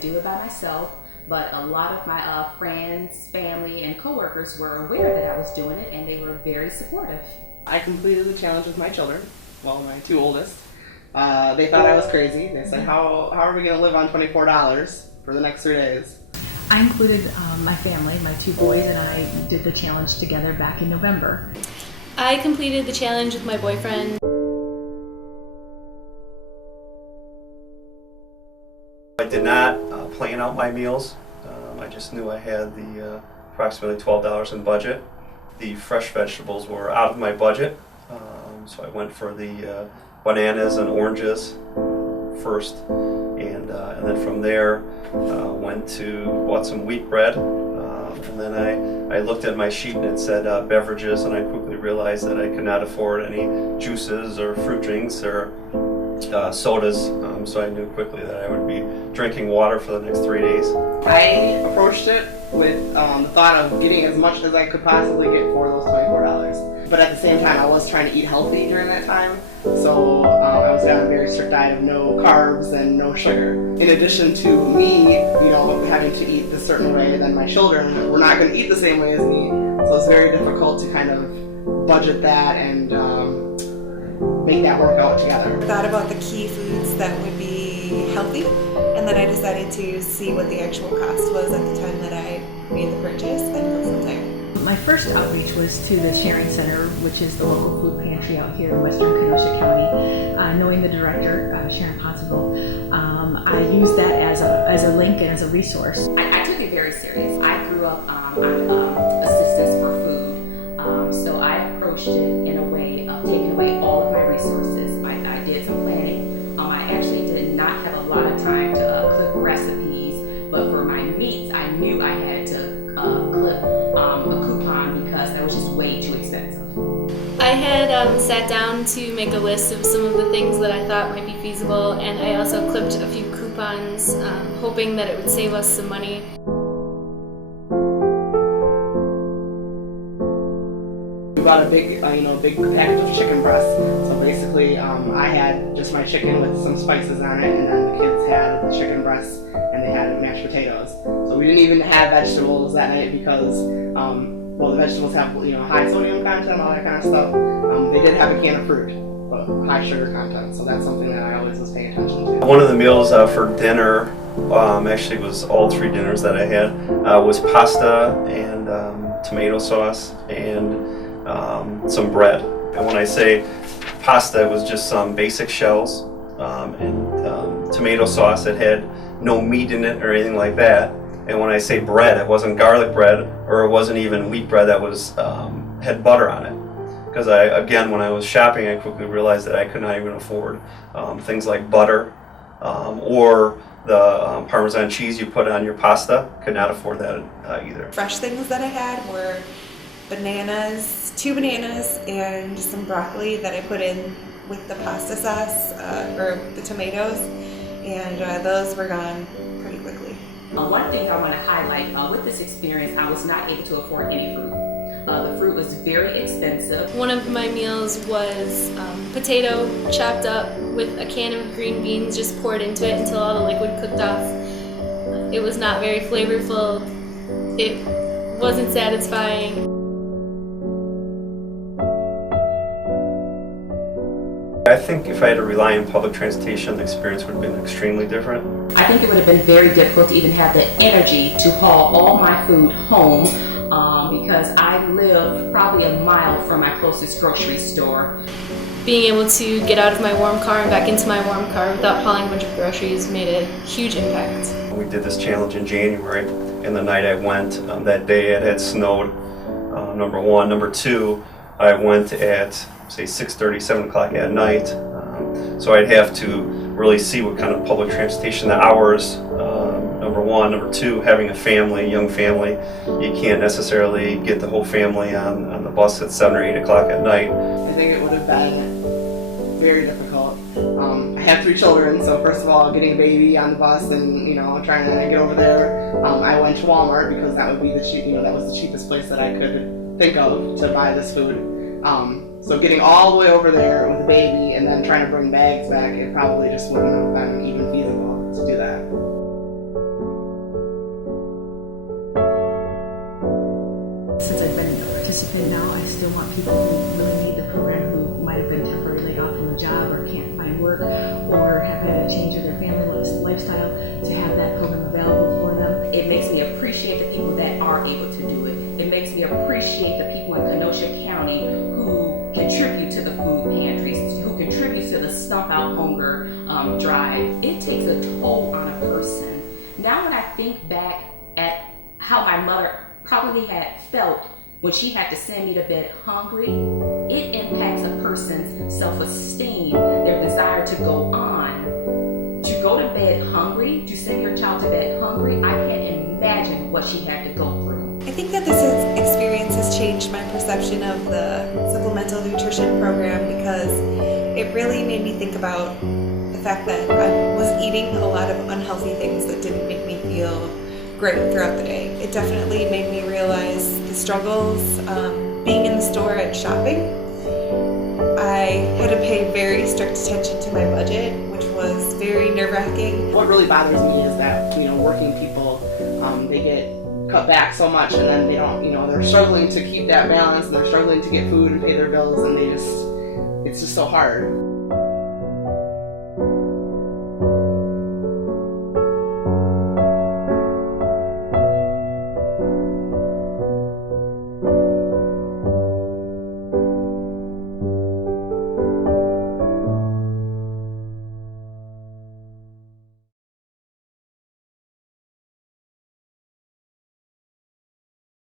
to do it by myself, but a lot of my friends, family, and coworkers were aware that I was doing it, and they were very supportive. I completed the challenge with my children, well, my two oldest. They thought I was crazy. They said, how are we going to live on $24 for the next 3 days? I included my family, my two boys, and I did the challenge together back in November. I completed the challenge with my boyfriend. I did not plan out my meals. I just knew I had the approximately $12 in budget. The fresh vegetables were out of my budget, so I went for the bananas and oranges first, and then from there bought some wheat bread, and then I looked at my sheet and it said beverages, and I quickly realized that I could not afford any juices or fruit drinks or sodas, so I knew quickly that I would be drinking water for the next 3 days. I approached it with the thought of getting as much as I could possibly get for those $24. But at the same time, I was trying to eat healthy during that time, so I was on a very strict diet of no carbs and no sugar. In addition to me, having to eat a certain way, then my children were not going to eat the same way as me, so it's very difficult to kind of budget that and make that work out together. I thought about the key foods that would be healthy, and then I decided to see what the actual cost was at the time that I made the purchase and go from there. My first outreach was to the Sharing Center, which is the local food pantry out here in western Kenosha County. Knowing the director, Sharon Pottsville, I used that as a link and as a resource. I took it very serious. I grew up on assistance for food, so I approached it in a way of taking away all of my resources. I did some planning. I actually did not have a lot of time to clip recipes, but for my meats, I knew I had to clip a coupon because that was just way too expensive. I had sat down to make a list of some of the things that I thought might be feasible, and I also clipped a few coupons, hoping that it would save us some money. We bought a big package of chicken breasts. So basically, I had just my chicken with some spices on it, and then the kids had the chicken breasts, and they had mashed potatoes. So we didn't even have vegetables that night because, the vegetables have high sodium content, all that kind of stuff. They did have a can of fruit, but high sugar content. So that's something that I always was paying attention to. One of the meals for dinner, actually it was all 3 dinners that I had, was pasta and tomato sauce and some bread. And when I say pasta, it was just some basic shells, and tomato sauce that had no meat in it or anything like that. And when I say bread, it wasn't garlic bread, or it wasn't even wheat bread that was had butter on it. Because when I was shopping, I quickly realized that I could not even afford things like butter or the Parmesan cheese you put on your pasta. Could not afford that either. Fresh things that I had were bananas, 2 bananas, and some broccoli that I put in with the pasta sauce or the tomatoes, and those were gone pretty quickly. One thing I want to highlight, with this experience, I was not able to afford any fruit. The fruit was very expensive. One of my meals was potato chopped up with a can of green beans just poured into it until all the liquid cooked off. It was not very flavorful. It wasn't satisfying. I think if I had to rely on public transportation, the experience would have been extremely different. I think it would have been very difficult to even have the energy to haul all my food home because I live probably a mile from my closest grocery store. Being able to get out of my warm car and back into my warm car without hauling a bunch of groceries made a huge impact. We did this challenge in January, and the night I went, that day it had snowed, number one. Number two, I went at say 6:30, 7 o'clock at night, so I'd have to really see what kind of public transportation, the hours, number one. Number two, having a family, young family, you can't necessarily get the whole family on the bus at 7 or 8 o'clock at night. I think it would have been very difficult. I have 3 children, so first of all, getting a baby on the bus and trying to get over there, I went to Walmart because that would be that was the cheapest place that I could think of to buy this food. So getting all the way over there with a baby and then trying to bring bags back, it probably just wouldn't have been even feasible to do that. participant now. I still want people who really need the program, who might have been temporarily laid off from a job or can't find work or have had a change of their family lifestyle, to have that program available for them. It makes me appreciate the people that are able to do it. It makes me appreciate the people in Kenosha County who contribute to the food pantries, who contribute to the Stump Out Hunger drive. It takes a toll on a person. Now when I think back at how my mother probably had felt when she had to send me to bed hungry, it impacts a person's self-esteem, their desire to go on. To go to bed hungry, to send your child to bed hungry, I can't imagine what she had to go through. I think that this experience has changed my perception of the supplemental nutrition program, because it really made me think about the fact that I was eating a lot of unhealthy things that didn't make me feel great throughout the day. It definitely made me realize the struggles being in the store and shopping. I had to pay very strict attention to my budget, which was very nerve-wracking. What really bothers me is that, working people, they get cut back so much, and then they don't, they're struggling to keep that balance, and they're struggling to get food and pay their bills, and it's just so hard.